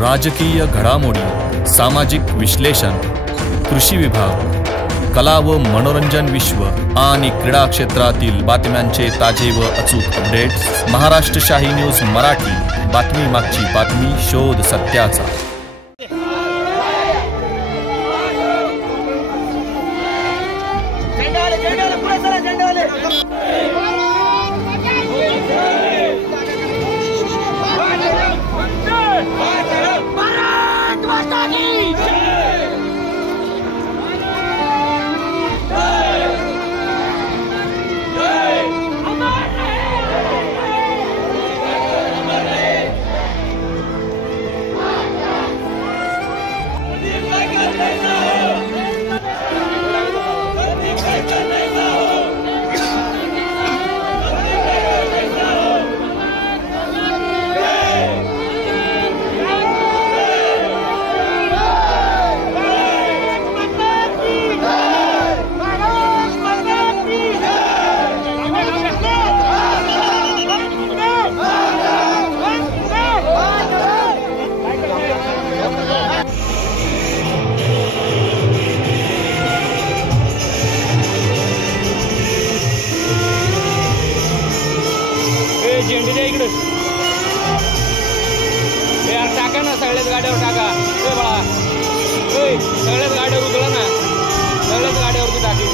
राजकीय घडामोडी, सामाजिक विश्लेषण, कृषी विभाग, कला व मनोरंजन विश्व आणि क्रीडा क्षेत्रातील बातम्यांचे ताजे व अचूक अपडेट्स महाराष्ट्र शाही न्यूज मराठी। बातमी मागची बातमी, शोध सत्याचा। झेंडे द्या इकडे यार, टाका ना सगळ्याच गाड्यावर टाका। ए बाळा, सगळ्याच गाड्यावर उचला ना, सगळ्याच गाड्यावरती टाकी।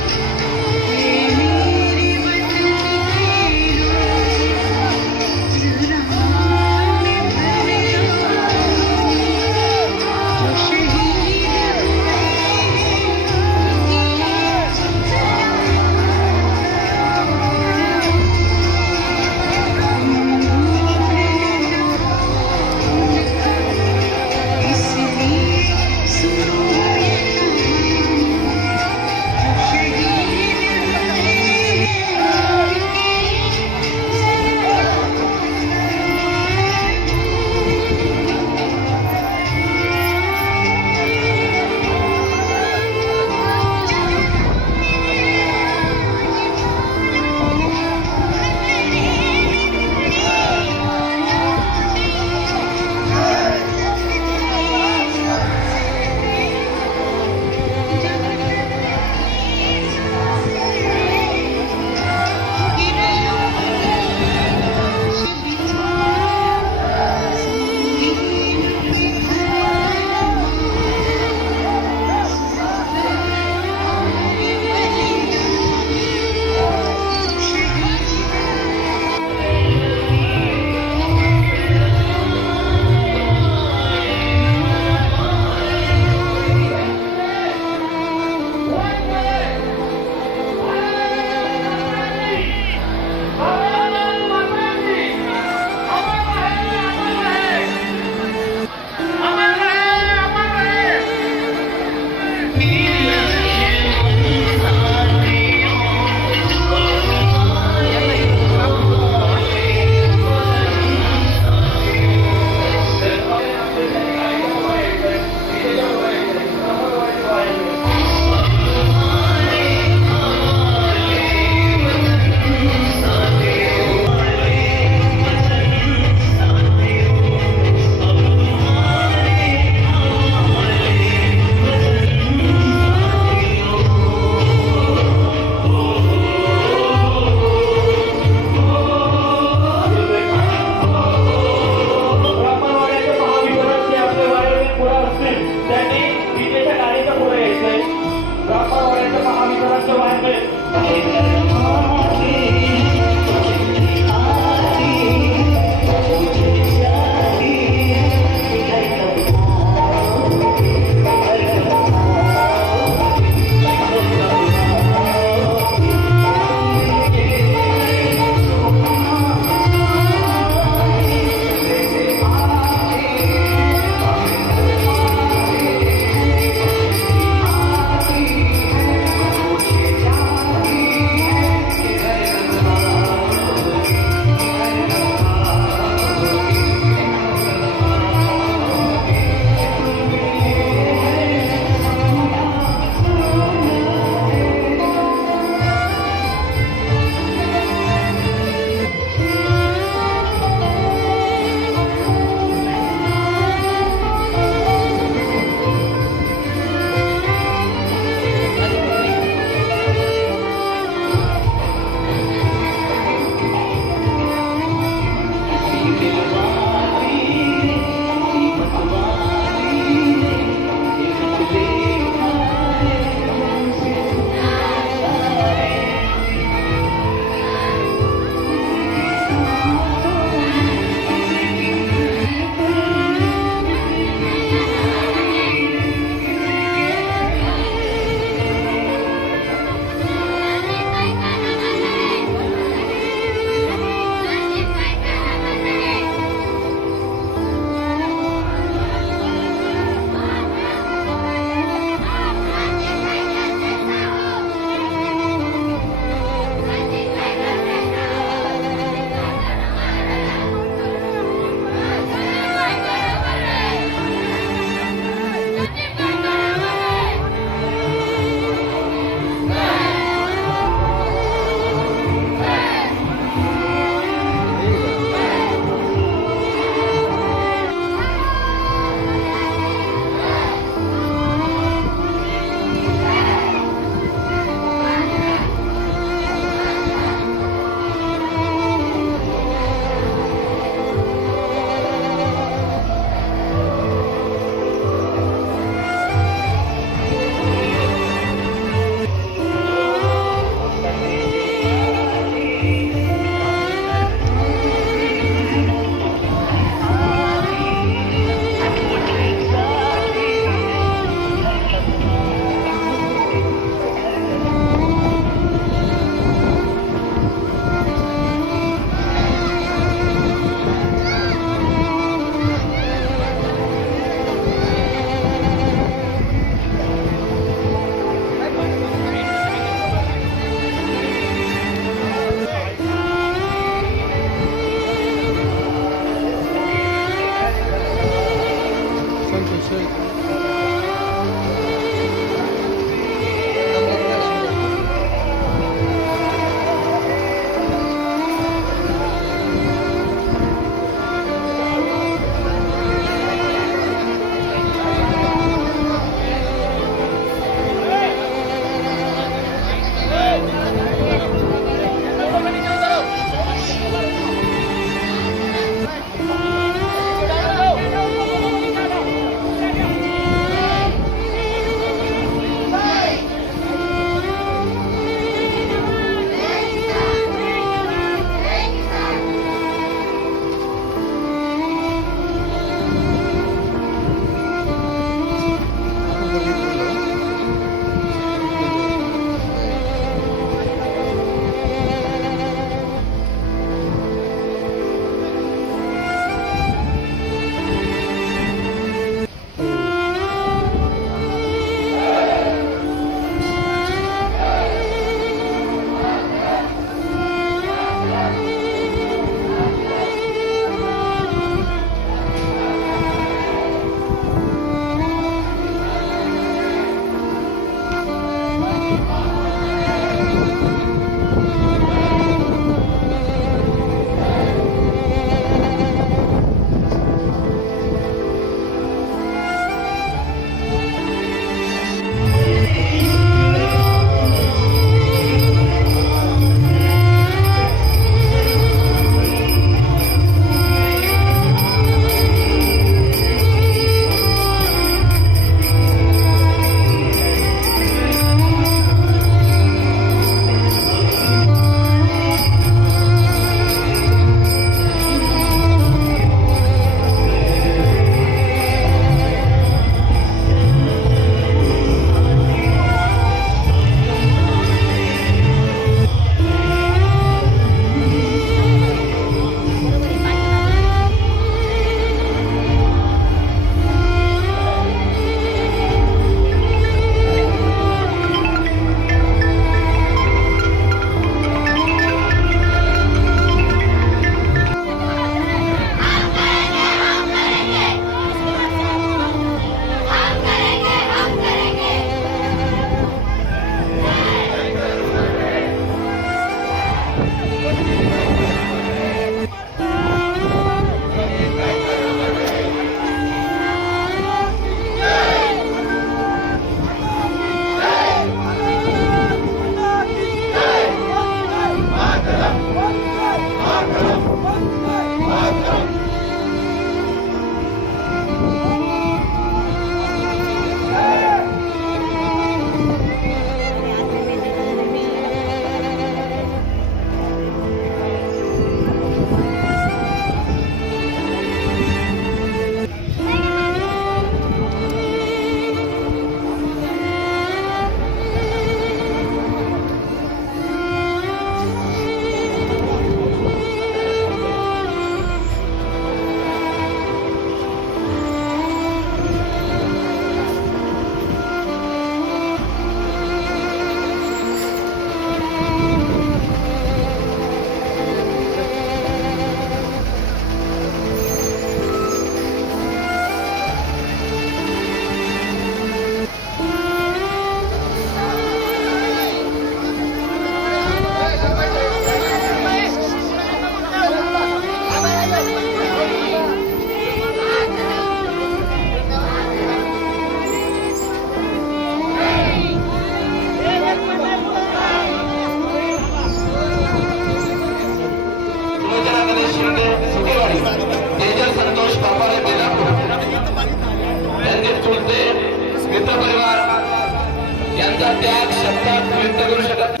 त्याग शब्दात व्यक्त करू शकत।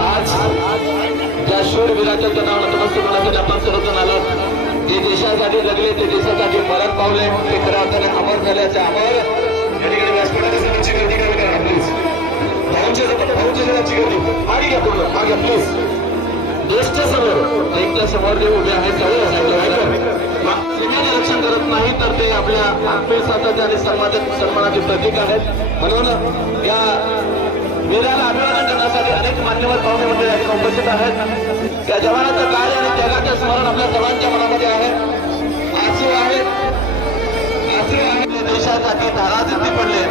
आज ज्या शूरवीराच्या नाव नतमस्तक होण्यासाठी आपण सर्वजण आलो, जे देशासाठी जगले, ते देशासाठी मरण पावले, ते खऱ्या अर्थाने अमर झाल्याचे अमर या ठिकाणी व्यासपीठाची समितीची गर्दी कमी करा प्लीज। भाऊंच्या जणांची गर्दी मागे घ्या, पूर्ण मागे प्लीज। देशच्या समोर एकच्या समोर जे उभे आहेत सीमेचे रक्षण करत नाही तर ते आपल्या आत्मीय सातत्य आणि सन्मानाचे प्रतीक आहेत। म्हणून या वीराला अभिवादन करण्यासाठी अनेक मान्यवर पाहुणे मंडळी या ठिकाणी उपस्थित आहेत। त्या जवानाचं कार्य आणि त्यागाचे स्मरण आपल्या सर्वांच्या मनामध्ये आहे। आसू आहेत देशासाठी धारातीर्थी पडले,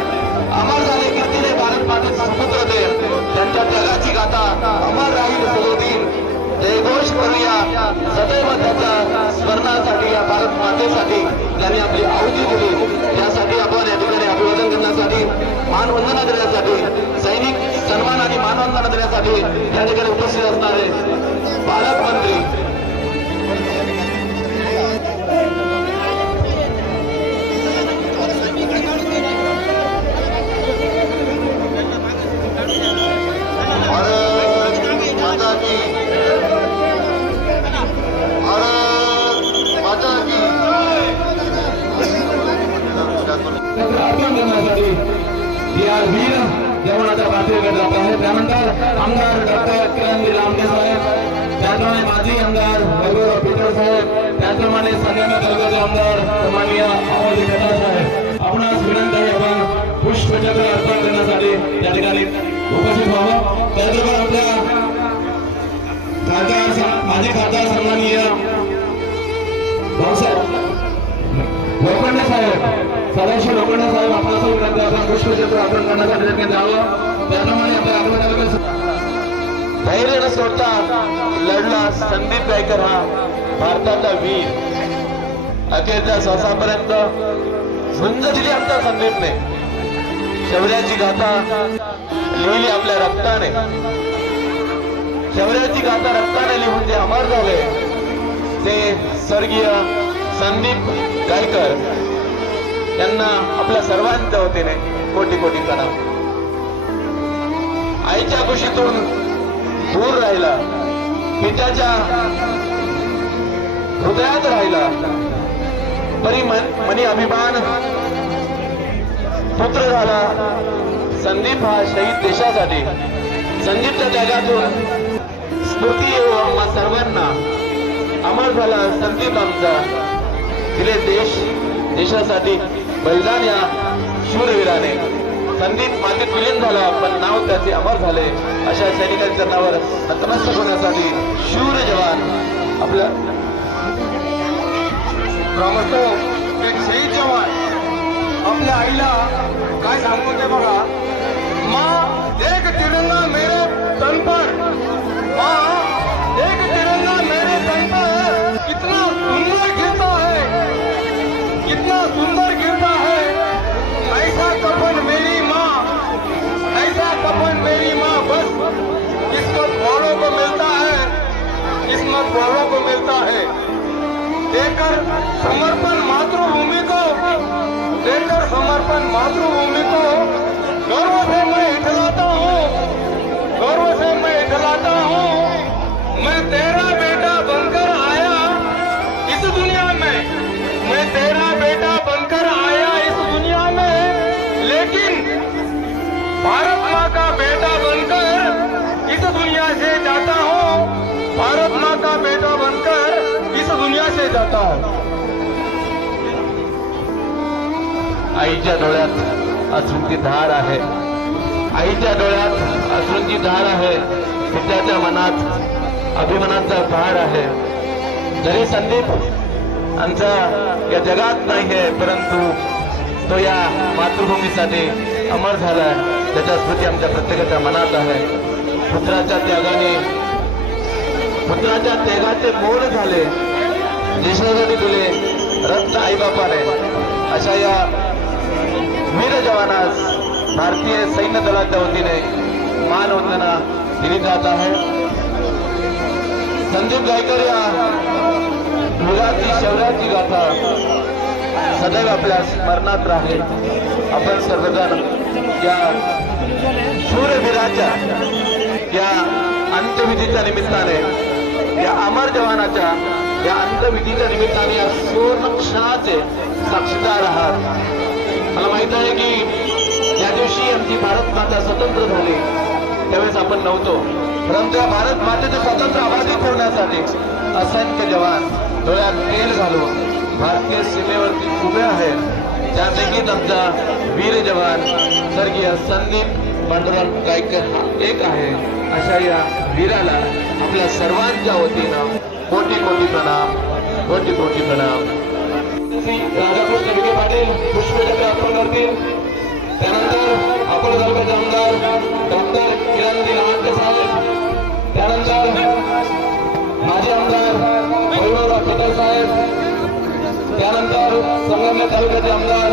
अमर झाले कीर्तीने भारत मातेचे सुपुत्र ते, त्यांच्या त्यागाची गाथा अमर राहील सदोदिन। जयघोष करूया सदैव त्याच्या स्मरणासाठी, या भारत मातेसाठी त्यांनी आपली आहुती दिली। त्यासाठी आपण या ठिकाणी अभिवादन करण्यासाठी, मानवंदना देण्यासाठी, सैनिक सन्मान आणि मानवंदना देण्यासाठी या ठिकाणी उपस्थित असणारे पालकमंत्री या वीर जवानाच्या पाठीवर जात आहे। त्यानंतर आमदार डॉक्टर किरण लांबे साहेब, त्याचप्रमाणे माजी आमदार वैभव पीटर साहेब, त्याचप्रमाणे संगम तालुक्याचे आमदार माननीय अमोल पेटा साहेब, आपणास विनंती आहे आपण पुष्पचक्र अर्पण करण्यासाठी या ठिकाणी उपस्थित व्हावं। त्याचबरोबर आपल्या खासदार माजी खासदार सन्माननीय भाऊसाहेब लोखंडे साहेब, सदाशिव लोखंडे साहेब आपल्याला विनंती आपण पुष्पचक्र अर्पण करण्यासाठी देखील जावं। त्याप्रमाणे आपल्या धैर्य न सोडता लढला संदीप गायकर हा भारताचा वीर। अखेरच्या श्वासापर्यंत झुंज दिली आमच्या संदीपने, शौर्याची गाथा लिहिली आपल्या रक्ताने, शौर्याची गाथा रक्ताने लिहून जे अमर झाले ते स्वर्गीय संदीप गायकर यांना आपल्या सर्वांच्या वतीने कोटी कोटी प्रणाम। आईच्या कुशीतून दूर राहिला, पित्याच्या हृदयात राहिला, परी मनी अभिमान पुत्र झाला। संदीप हा शहीद देशासाठी, संदीपच्या त्यागातून स्फूर्ती येऊ आम्हा सर्वांना। अमर झाला संदीप आमचा, दिले देशासाठी बलिदान या शूरवीराने। संदीप मातीत विलीन झाला पण नाव त्याचे अमर झाले। अशा सैनिकांच्या नावावर नतमस्तक होण्यासाठी शूर जवान आपल्या एक शहीद जवान आपल्या आईला काय सांगतो ते बघा, माँ एक तिरंगा मेरे तन पर, माँ वालों को मिलता है। देकर समर्पण मातृभूमि को, देकर समर्पण मातृभूमि को गर्व से मैं इठलाता हूँ, गर्व से मैं इठलाता हूँ। मैं तेरा बेटा बनकर आया इस दुनिया में, मैं तेरा बेटा बनकर आया इस दुनिया में, लेकिन भारत माँ का बेटा बनकर इस दुनिया से जाता हूँ, भारत माँ का बेटा बनकर इस दुनिया से जाता हूँ। आईच्या डोळ्यात अश्रूंची धार आहे, आईच्या डोळ्यात अश्रूंची धार आहे, पित्याच्या मनात अभिमानाचा भार आहे। जरी संदीप आमचा या जगात नाही आहे, परंतु तो या मातृभूमीसाठी अमर झालाय, त्याच्या स्मृती आमच्या प्रत्येकाच्या मनात आहे। पुत्राच्या त्यागाचे मोल झाले, देशासाठी दिले रक्त आईबापाने, अशा या वीर जवानास भारतीय सैन्य दलाच्या वतीने मानवंदना दिली जात आहे। संदीप गायकर या वीराची शौर्याची गाथा सदैव आपल्या स्मरणात राहील। आपण सर्वजण या शूरवीराच्या या अंत्यविधीच्या निमित्ताने, या अमर जवानाच्या या अंत्यविधीच्या निमित्ताने या सुवर्ण क्षणाचे साक्षीदार आहात। मला माहित आहे की या दिवशी आमची भारत माता स्वतंत्र झाली, त्यावेळेस आपण नव्हतो, परंतु या भारत मातेचे स्वातंत्र्य अबाधित ठेवण्यासाठी असंख्य जवान डोळ्यात तेल घालून भारतीय सीमेवरती उभे आहेत। त्यापैकीच आमचा वीर जवान स्वर्गीय संदीप पांडुरंग गायकर एक आहे। अशा या वीराला आपल्या सर्वांच्या वतीनं कोटी कोटी प्रणाम, कोटी कोटी प्रणाम। राधाकृष्ण विखे पाटील पुष्पचक्र अर्पण करतील। त्यानंतर अकोला तालुक्याचे आमदार डॉक्टर किरणजी लहानकर साहेब, त्यानंतर माजी आमदार वैभवराव पटेल साहेब, त्यानंतर संगमनेर तालुक्याचे आमदार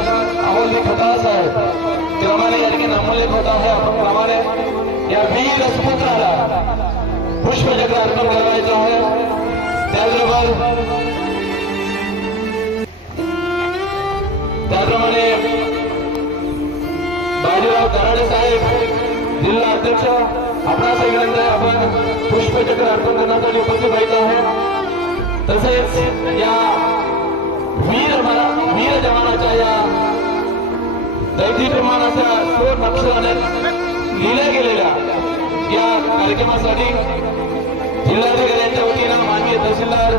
अमोलजी खताळ साहेब। क्रमाने या ठिकाणी नामोल्लेख होत आहे। आपण क्रमाने या वीर सुपुत्राला पुष्पचक्र अर्पण करायचं आहे। त्याप्रमाणे बाजीराव कराडे साहेब जिल्हा अध्यक्ष, आपणास विनंती आहे आपण पुष्पचक्र अर्पण करण्यासाठी उपस्थित व्हायचं आहे। तसेच या वीर जवानाच्या या दैदिप्यमानाच्या स्वर नक्षलाने लिहिल्या गेलेल्या या कार्यक्रमासाठी जिल्हाधिकाऱ्यांच्या वतीनं माननीय तहसीलदार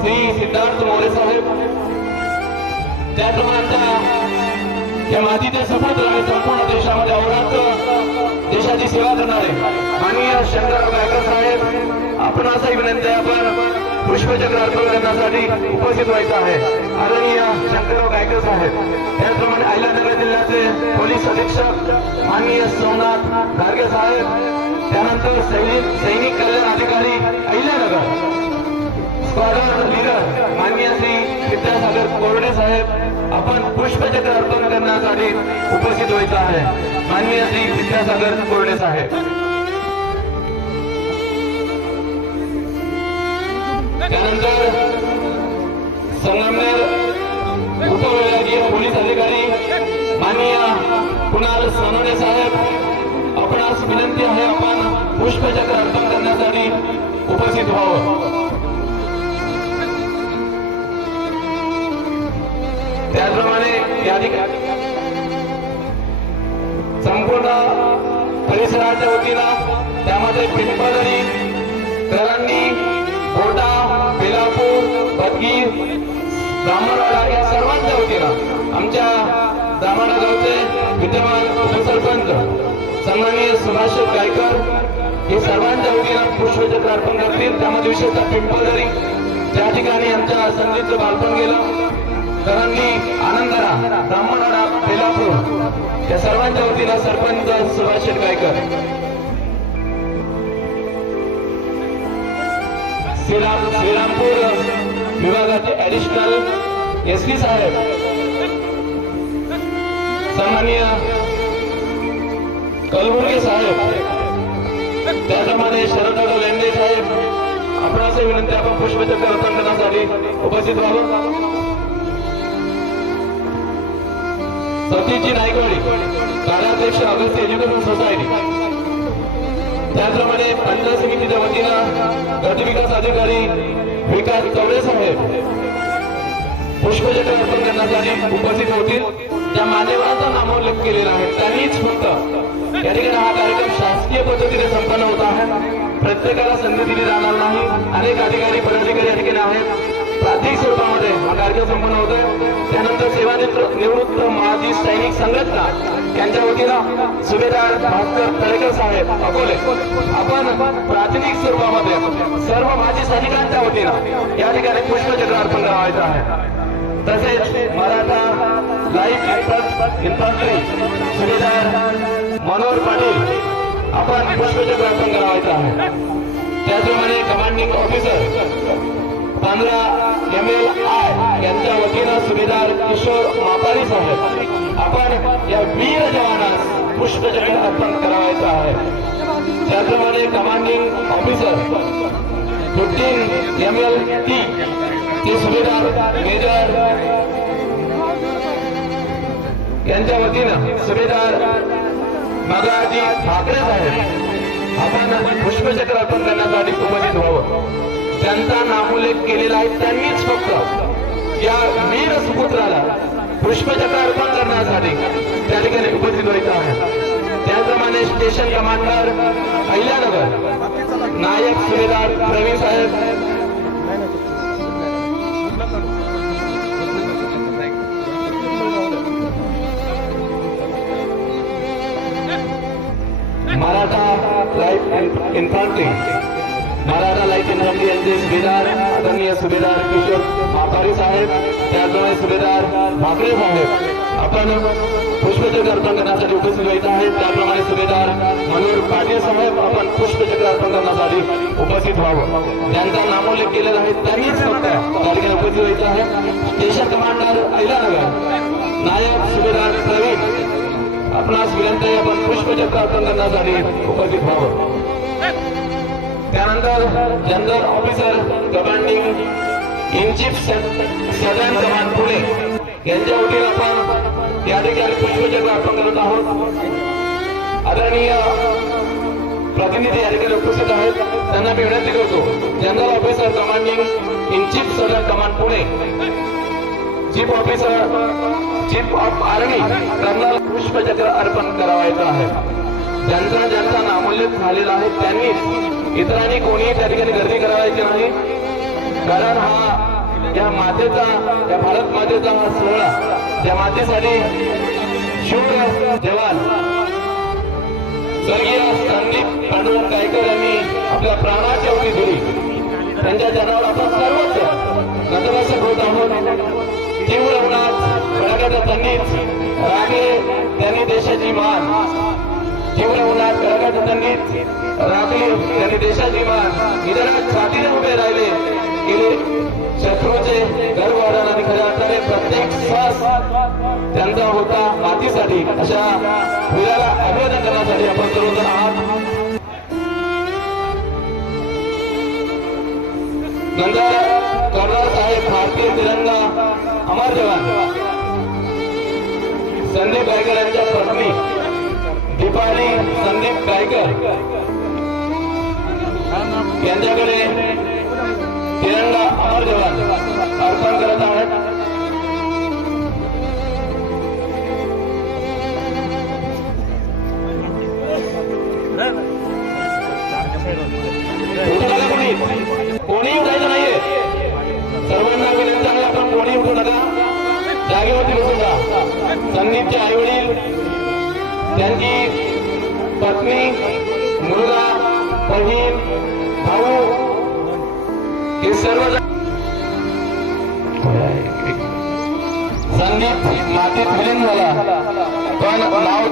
श्री सिद्धार्थ मोरे साहेब, त्याप्रमाणे या मातीचे सपूत्र आणि संपूर्ण देशामध्ये अहोरात्र देशाची सेवा करणारे माननीय शंकरराव गायकर साहेब, आपण असाही विनंती आहे आपण पुष्पचक्र अर्पण करण्यासाठी उपस्थित व्हायचं आहे। आदरणीय शंकरराव गायकर साहेब, त्याचप्रमाणे अहिल्यानगर जिल्ह्याचे पोलीस अधीक्षक माननीय सोमनाथ गारगे साहेब, त्यानंतर सैनिक कल्याण अधिकारी अहिल्यानगर स्क्वॉड्रन लीडर माननीय श्री विद्यासागर कोरडे साहेब, आपण पुष्पचक्र अर्पण करण्यासाठी उपस्थित व्हायचं आहे। माननीय श्री विद्यासागर कोरडे साहेब, त्यानंतर संगमनेर उपविभागीय पोलीस अधिकारी माननीय कुणाल सोनवणे साहेब, आपणास विनंती आहे आपण पुष्पचक्र अर्पण करण्यासाठी उपस्थित व्हावं। त्याचप्रमाणे या ठिकाणी संपूर्ण परिसराच्या वतीनं, त्यामध्ये पिंपळदरी, करंडी, बोटा, बेलापूर, बदगीर, ब्राह्मणवाडा या सर्वांच्या वतीनं आमच्या ब्राह्मणा गावचे विद्यमान उपसरपंच सन्माननीय सुभाष गायकर हे सर्वांच्या वतीनं पुष्पचक्र अर्पण करतील। त्यामध्ये विशेषतः पिंपळदरी ज्या ठिकाणी आमच्या संगीतचं बालपण गेलं, करंडी, आनंदरा, ब्राह्मणवाडा, बेलापूर या सर्वांच्या वतीनं सरपंच सुभाष गायकर, श्रीरामपूर विभागाचे ऍडिशनल एसपी साहेब सन्माननीय कलबुर्गे साहेब, त्याप्रमाणे शरद लेंडे साहेब, आपण नम्र विनंती आपण पुष्पचक्र अर्पण करण्यासाठी उपस्थित व्हावं. सतीची नायकवाडी कार्याध्यक्ष अगस्त्य एज्युकेशन सोसायटी, त्याचप्रमाणे पंचायत समितीच्या वतीनं गट विकास अधिकारी विकास चौरे साहेब पुष्पचक्र अर्पण करण्यासाठी उपस्थित होतील. ज्या मान्यवरांचा नामोल्लेख केलेला आहे त्यांनीच फक्त या ठिकाणी हा कार्यक्रम शासकीय पद्धतीने संपन्न होत आहे. प्रत्येकाला संधी दिली जाणार नाही. अनेक अधिकारी पदाधिकारी या ठिकाणी आहेत. प्राथमिक स्वरूपामध्ये हा कार्यक्रम संपन्न होत आहे. त्यानंतर सेवानिवृत्त माजी सैनिक संघटना यांच्या वतीनं सुभेदार भास्कर तळेकर साहेब अकोले आपण प्राथमिक स्वरूपामध्ये सर्व माजी सैनिकांच्या वतीनं या ठिकाणी पुष्पचक्र अर्पण करायचं आहे. तसेच मराठा लाईफ इन्फंट्री सुभेदार मनोहर पाटील आपण पुष्पचक्र अर्पण करायचं आहे. त्याचप्रमाणे कमांडिंग ऑफिसर 15 MLI यांच्या वतीनं सुभेदार किशोर मापारी साहेब आपण या वीर जवानास पुष्पचक्र अर्पण करायचं आहे. त्याचप्रमाणे कमांडिंग ऑफिसर 15 MLT ते सुभेदार मेजर यांच्या वतीनं सुभेदार मगाजी ठाकरे साहेब आपण पुष्पचक्र अर्पण करण्यासाठी उपस्थित व्हावं. ज्यांचा नामोल्लेख केलेला आहे त्यांनीच फक्त या वीर सुपुत्राला पुष्पचक्र अर्पण करण्यासाठी त्या ठिकाणी उपस्थित व्हायचं आहे. त्याचप्रमाणे स्टेशन कमांडर अहिल्यानगर नायक सुभेदार प्रवीण साहेब मराठा लाईफ इन्फंट्री यांचे सुभेदार आदरणीय सुभेदार किशोर मापारी साहेब, त्याचप्रमाणे सुभेदार ठाकरे साहेब आपण पुष्पचक्र अर्पण करण्यासाठी उपस्थित व्हायचं आहे. त्याचप्रमाणे सुभेदार मनोहर पाटील साहेब आपण पुष्पचक्र अर्पण करण्यासाठी उपस्थित व्हावं. ज्यांचा नामोल्लेख केलेला आहे त्यांनीच फक्त त्या ठिकाणी उपस्थित व्हायचं आहे. स्टेशन कमांडर अहिल्यानगर नायक सुभेदार प्रवीण आपणास विनंती आहे आपण पुष्पचक्र अर्पण करण्यासाठी उपस्थित व्हावं. त्यानंतर general officer commanding in chief southern command Pune यांच्या वतीने आपण या ठिकाणी पुष्पचक्र अर्पण करत आहोत. आदरणीय प्रतिनिधी या ठिकाणी उपस्थित आहेत. त्यांना मी विनंती करतो general officer commanding in chief southern command Pune, chief officer chief of army colonel पुष्पचक्र अर्पण करावायचं आहे. ज्यांचा नामोल्लेख झालेला आहे त्यांनी इतरांनी कोणीही त्या ठिकाणी गर्दी करावायची नाही. कारण हा या मातेचा या भारत मातेचा हा सोहळा त्या मातेसाठी शूर जवान स्वर्गीय संदीप पांडुरंग गायकर यांनी आपल्या प्राणाची ओळी दिली. त्यांच्या जन्माला आपण सर्वच नतमस्तक होत आहोत. तीव्र उन्हात कडाक्याच्या थंडीत राखले त्यांनी देशाची मान. तीव्र उन्हात कडाक्याच्या थंडीत राखली त्यांनी देशाची मान. निधनात छातीने उभे राहिले गेले शत्रूचे गर्व वाढवणारे. खऱ्या अर्थाने प्रत्येक श्वास त्यांचा होता मातीसाठी. अशा वीराला अभिवादन करण्यासाठी आपण सर्वजण आहात. नंतर कर्नल साहेब भारतीय तिरंगा अमर जवान संदीप गायकर यांच्या पत्नी दीपाली संदीप गायकर यांच्याकडे तिरंगा अमर जवान अर्पण करत आहेत. कोणी उठायचं नाहीये. सर्वांना विनंती आहे आपण कोणी उठू नका. जागेवरती बसून जा. संदीपचे आई वडील, त्यांची पत्नी, मुलगा, बहीण, भाऊ हे सर्व संदीप मातीत विलीन झाला पण नाव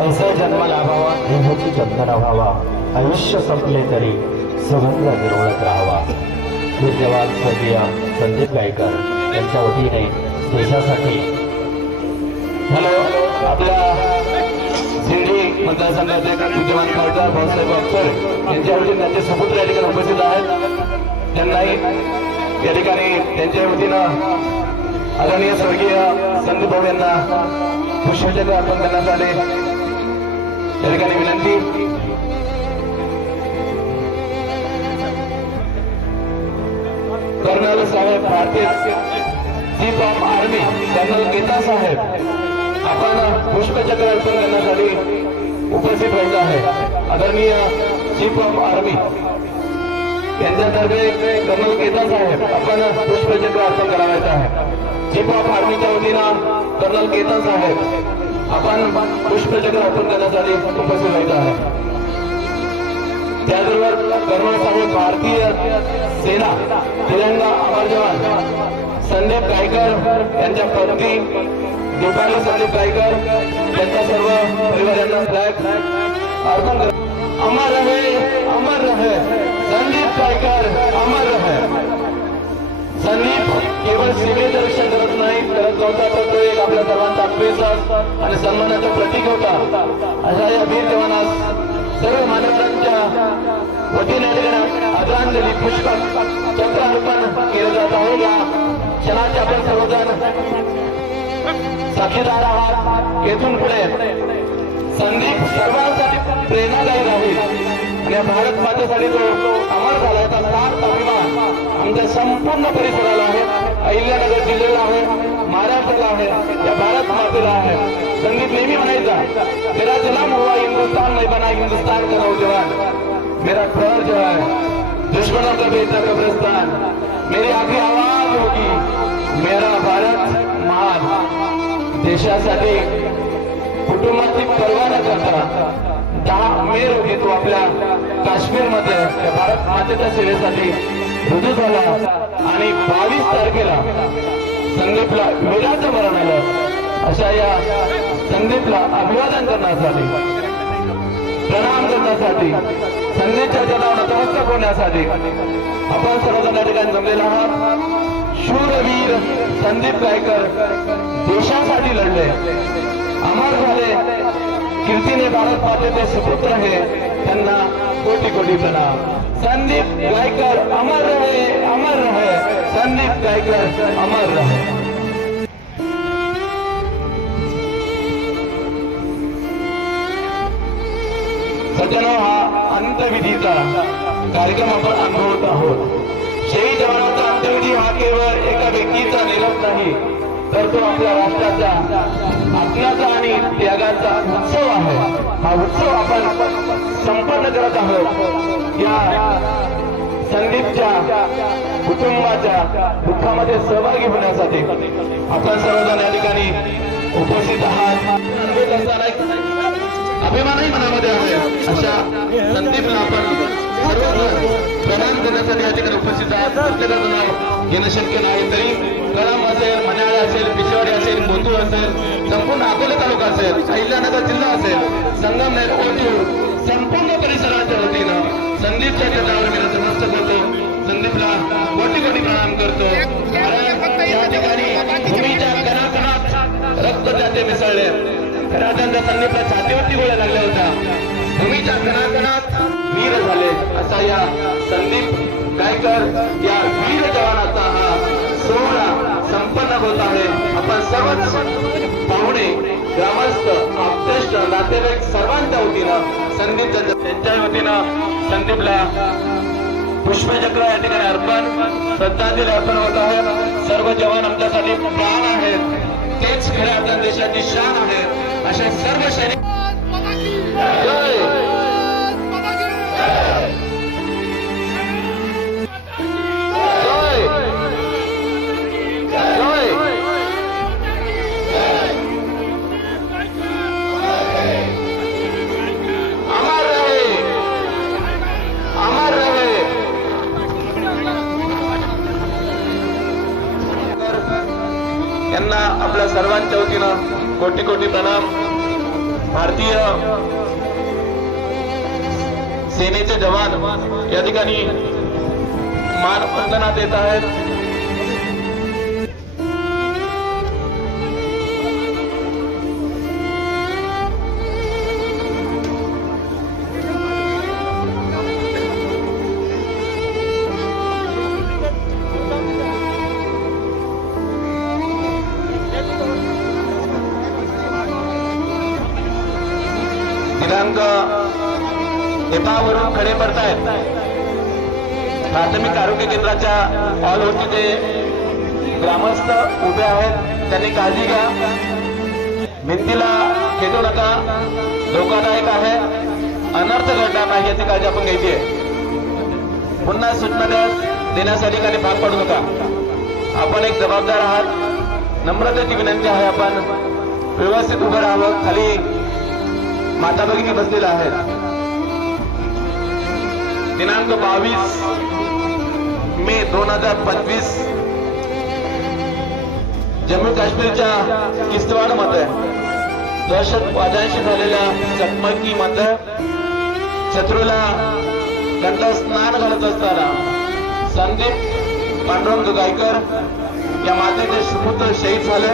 ऐसा जन्म लाभावा, देहाची जपणा व्हावा. आयुष्य संपले तरी सुगंध मिरवत राहावा. जवान स्वर्गीय संदीप गायकर यांच्या वतीने देशासाठी हॅलो आपल्या सिंधी मतदारसंघाचे विद्यमान खासदार भाऊसाहेब अख्तर यांच्या वतीने त्यांचे सपुत्र या ठिकाणी उपस्थित आहेत. त्यांनाही या ठिकाणी त्यांच्या वतीनं आदरणीय स्वर्गीय संदीप भाऊ यांना पुष्पचक्र अर्पण करण्यात आले. या ठिकाणी विनंती. कर्नल साहेब भारतीय chief of army colonel Geeta साहेब आपण पुष्पचक्र अर्पण करण्यासाठी उपस्थित राहिला आहे. आदरणीय चीफ ऑफ आर्मी यांच्यातर्फे कर्नल गीता साहेब आपण पुष्पचक्र अर्पण करायचं आहे. चीफ ऑफ आर्मीच्या वतीनं कर्नल गीता साहेब आपण पुष्पचक्र अर्पण करण्यासाठी उपस्थित राहिला आहे. त्याचबरोबर कर्नल साहेब भारतीय सेना तिरंगा अमर जवान संदीप गायकर यांच्या पत्नी दीपाली संदीप गायकर त्यांच्या सर्व परिवारांना फ्लॅग अर्पण कर. अमर रहे संदीप गायकर अमर रहे. संदीप केवळ सीमेचं रक्षण करत नाही करत नव्हता, तर तो एक आपल्या सर्वांचा विश्वास आणि सन्मानाचं प्रतीक होता. अशा या वीर जवानास सर्व मान्यवरांच्या वतीने आदरांजली पुष्पचक्र अर्पण केलं जात आहे. या क्षणाचे आपण सर्वजण साक्षीदार आहात. येथून पुढे संदीप सर्वांसाठी प्रेरणादायी राहील आणि भारत मातेसाठी तो अमर झाला. याचा सार्थ अभिमान आमच्या संपूर्ण परिसराला आहे, अहिल्यानगर जिल्ह्याला आहे, महाराष्ट्राला आहे, या भारत मातेला आहे. संदीप नेहमी म्हणायचा, मेरा जन्म हुआ हिंदुस्तान में बना हिंदुस्तान का नौजवान, मेरा घर जो है दुश्मनों का बेटा कब्रिस्तान, मेरी आखिरी आवाज होगी मेरा भारत महान. देशासाठी कुटुंबाची पर्वा न करता 10 मे रोजी तो आपल्या काश्मीरमध्ये भारत मातेच्या सेवेसाठी रुजू झाला आणि 22 तारखेला संदीपला वीराचं मरण आलं. अशा या संदीपला अभिवादन करण्यासाठी, प्रणाम करण्यासाठी, संदीपच्या जनावर नतमस्तक होण्यासाठी आपण सर्वजण या ठिकाणी जमलेला आहात. शूरवीर संदीप गायकर देशासाठी लढले, अमर झाले, कीर्तीने भारत मातेचे सुपुत्र हे. त्यांना कोटी कोटी प्रणाम. संदीप गायकर अमर रहे, अमर रहे. संदीप गायकर अमर रहे. सज्जनो, हा अंत्यविधीचा कार्यक्रम आपण अनुभवत आहोत. शहीद जवानाचा अंत्यविधी हा केवळ एका व्यक्तीचा निरोप नाही, तर तो आपल्या राष्ट्राचा आत्म्याचा आणि त्यागाचा उत्सव आहे. हा उत्सव आपण संपन्न करत आहोत. या संदीपच्या कुटुंबाच्या दुःखामध्ये सहभागी होण्यासाठी आपण सर्वजण या ठिकाणी उपस्थित आहात. अभिमानही मनामध्ये आहे. अशा संदीपला आपण प्रदान करण्यासाठी या ठिकाणी उपस्थित आहात. प्रत्येकाचं नाव घेणं शक्य नाही, तरी कळंब असेल, मन्याळा असेल, पिशवाडी असेल, मोतूर असेल, संपूर्ण अकोले तालुका असेल, अहिल्यानगर जिल्हा असेल, संगमनेर, ओतूर, संपूर्ण परिसराच्या वतीनं संदीपच्या चरणावर मी नतमस्तक होतो. संदीपला कोटी कोटी प्रणाम करतो. या ठिकाणी भूमीच्या कणाकणात रक्त त्याचे मिसळले. खऱ्या अर्थाने संदीपला छातीवरती गोळ्या लागल्या होत्या. भूमीच्या कणाकणात वीर झाले. असा या संदीप गायकर या वीर जवानाचा हा सोहळा संपन्न होत आहे. आपण सर्वच पाहुणे, ग्रामस्थ, आप्तेष्ट, नातेवाईक सर्वांच्या वतीनं संदीपच्या त्यांच्या वतीनं संदीपला पुष्पचक्र या ठिकाणी अर्पण, श्रद्धांजली अर्पण होत आहे. सर्व जवान आमच्यासाठी प्राण आहेत, तेच खऱ्या अर्थाने देशाची शान आहे. अशा सर्व सैनिक यांना आपल्या सर्वांच्या वतीनं कोटी कोटी प्रणाम. भारतीय सेनेचे जवान या ठिकाणी मानवंदना देत आहेत. शेतावरून खडे पडतायत. प्राथमिक आरोग्य केंद्राच्या हॉलवरती ते ग्रामस्थ उभे आहेत, त्यांनी काळजी घ्या. भिंतीला खेचू नका, धोकादायक आहे, अनर्थ घडणार नाही याची काळजी आपण घ्यायची आहे. पुन्हा सूचना देण्यासाठी काही भाग पडू नका. आपण एक जबाबदार आहात, नम्रतेची विनंती आहे, आपण व्यवस्थित उभं राहावं. खाली माता भगिनी बसलेल्या आहेत. दिनांक 22 मे 2025 जम्मू काश्मीरच्या किश्तवाडमध्ये दहशतवाद्यांशी झालेल्या चकमकीमध्ये शत्रूला कंठस्नान घालत असताना संदीप पांडुरंग गायकर या मातेचे सुपुत्र शहीद झाले.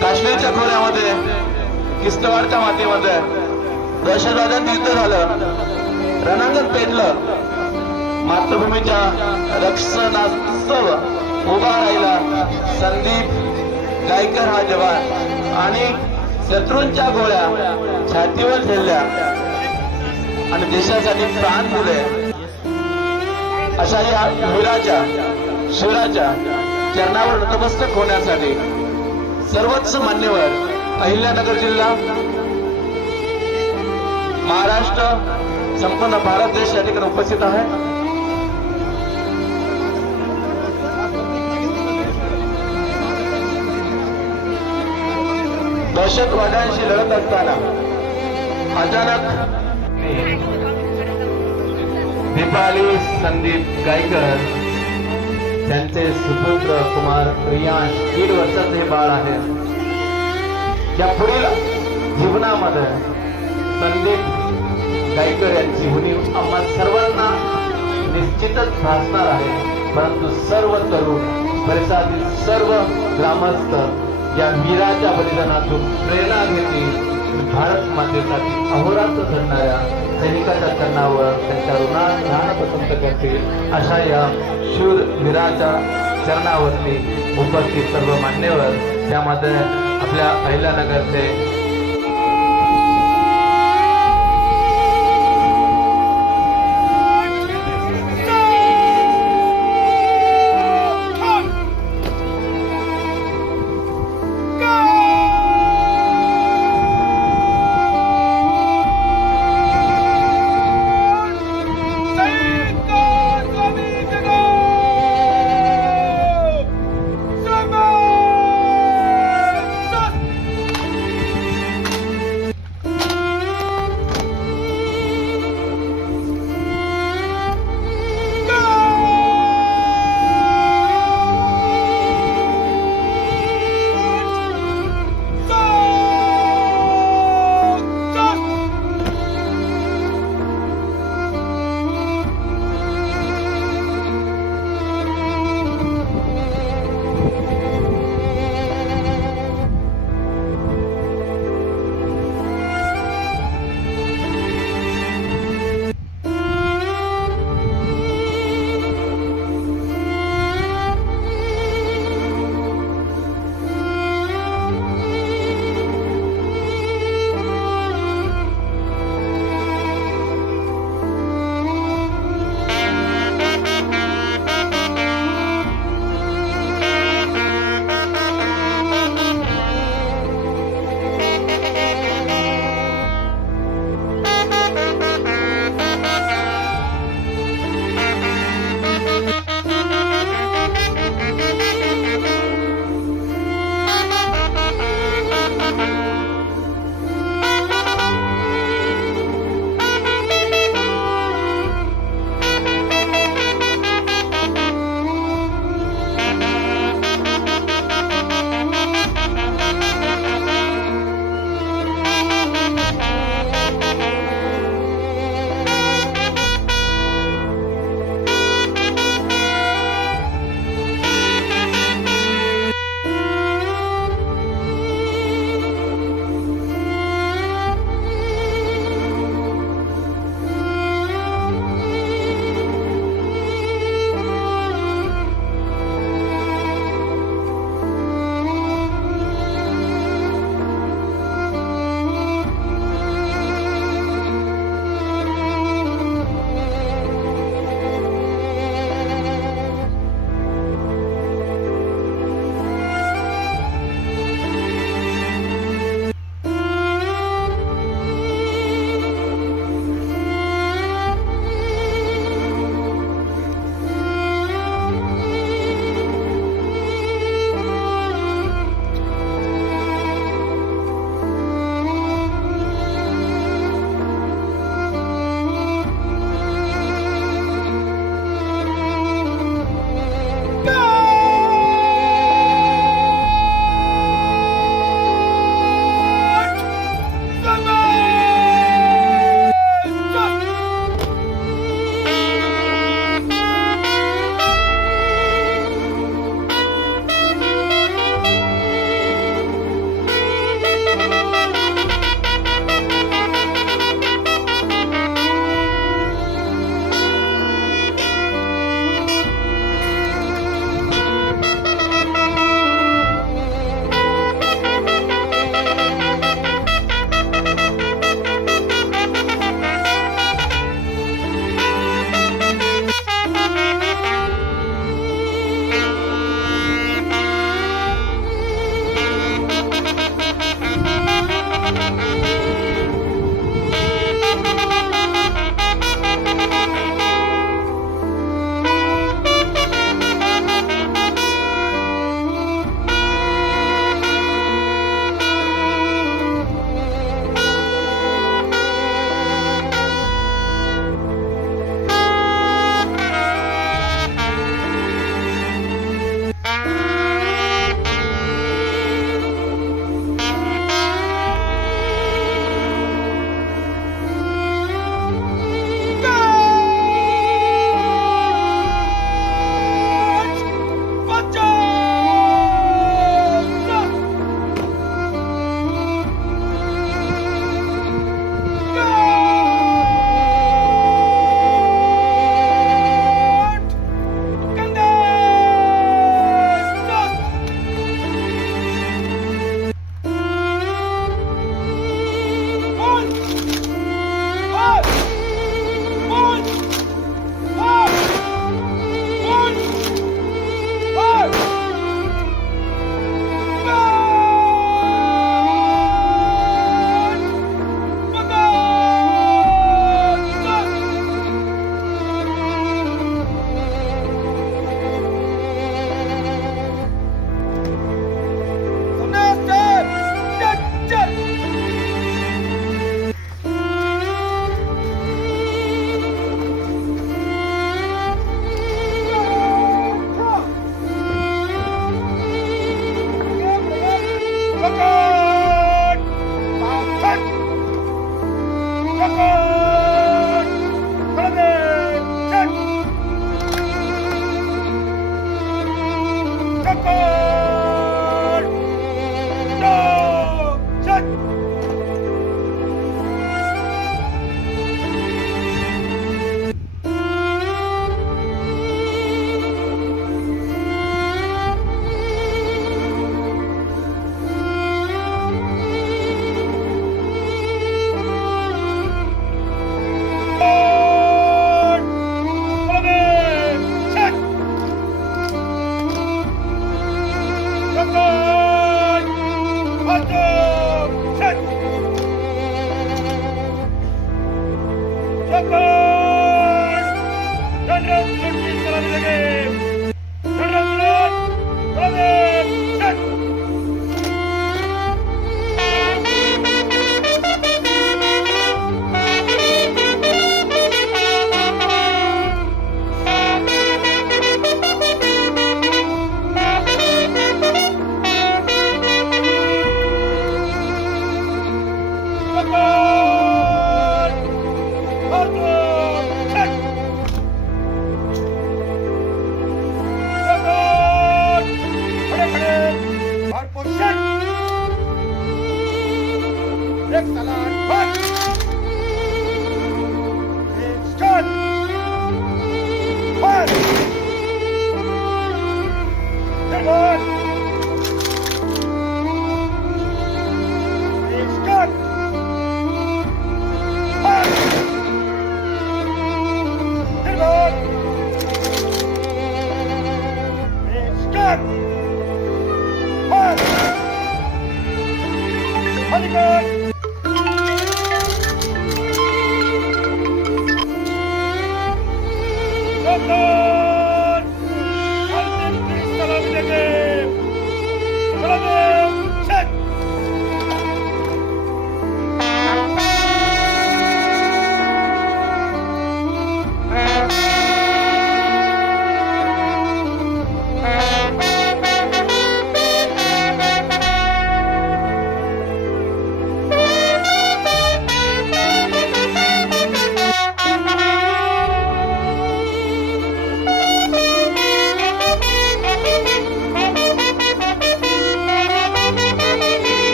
काश्मीरच्या खोऱ्यामध्ये किश्तवाडच्या मातेमध्ये दहशतवाद्यांचं युद्ध झालं, रणांगण पेटलं. मातृभूमीच्या रक्षणास्तव उभा राहिला संदीप गायकर हा जवान आणि शत्रूंच्या गोळ्या छातीवर झेलल्या आणि देशासाठी प्राण दिले. अशा या वीराच्या शिवराच्या चरणावर नतमस्तक होण्यासाठी सर्वच मान्यवर अहिल्यानगर जिल्हा, महाराष्ट्र, संपूर्ण भारत देश या ठिकाणी उपस्थित आहे. दहशतवाद्यांशी लढत असताना अचानक दीपाली संदीप गायकर त्यांचे सुपुत्र कुमार प्रियांश 1.5 वर्षाचे हे बाळ आहे. या पुढील जीवनामध्ये संदीप गायकर यांची उणीव आम्हा सर्वांना निश्चितच भासणार आहे. परंतु सर्व तरुण, परिसरातील सर्व ग्रामस्थ या वीराच्या बलिदानातून प्रेरणा घेतील. भारत मातेसाठी अहोरात्र झडणाऱ्या सैनिकाच्या कर्णावर त्यांच्या ऋणात राहणं पसंत करतील. अशा या शूर वीराच्या चरणावरती उपस्थित सर्व मान्यवर, त्यामध्ये आपल्या अहिल्यानगरचे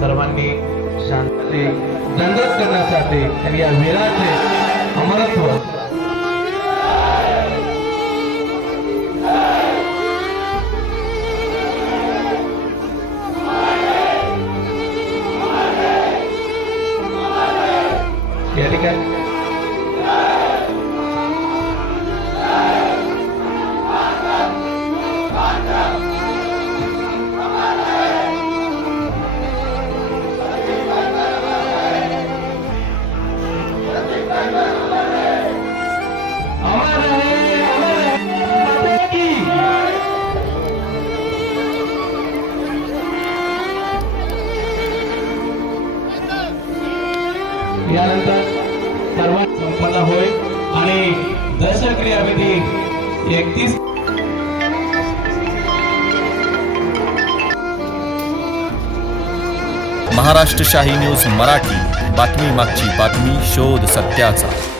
सर्वांनी शांती दंडवत करण्यासाठी आणि या वीराचे अमरत्व या ठिकाणी यानंतर सर्वात संपन्न होईल आणि दर्शन क्रियाविधी 31 महाराष्ट्र शाही न्यूज मराठी, बातमी मागची बातमी, शोध सत्याचा.